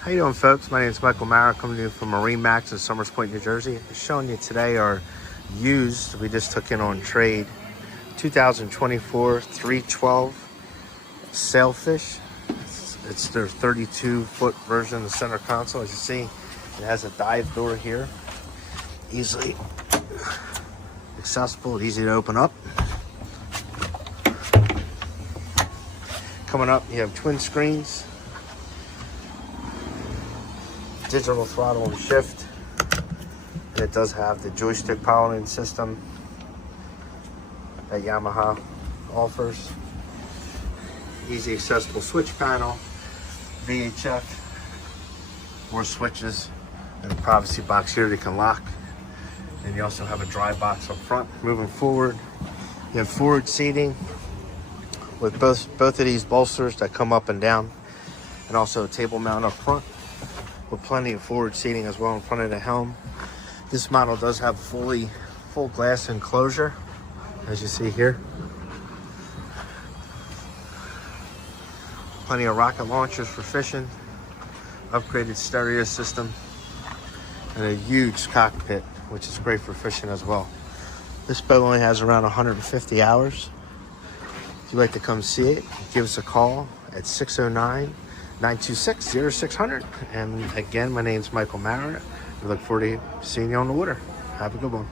How you doing, folks? My name is Michael Mara, coming to you from MarineMax in Somers Point, New Jersey. Showing you today our used, we just took in on trade, 2024 312 Sailfish. It's their 32-foot version of the center console. As you see, it has a dive door here, easily accessible, easy to open up. Coming up, you have twin screens, digital throttle and shift, and it does have the joystick piloting system that Yamaha offers. Easy accessible switch panel, VHF, more switches, and a privacy box here that you can lock. And you also have a dry box up front. Moving forward, you have forward seating with both of these bolsters that come up and down, and also a table mount up front with plenty of forward seating as well in front of the helm. This model does have full glass enclosure, as you see here. Plenty of rocket launchers for fishing, upgraded stereo system, and a huge cockpit, which is great for fishing as well. This boat only has around 150 hours. If you'd like to come see it, give us a call at 609-926-0600. And again, my name's Michael Mara. We look forward to seeing you on the water. Have a good one.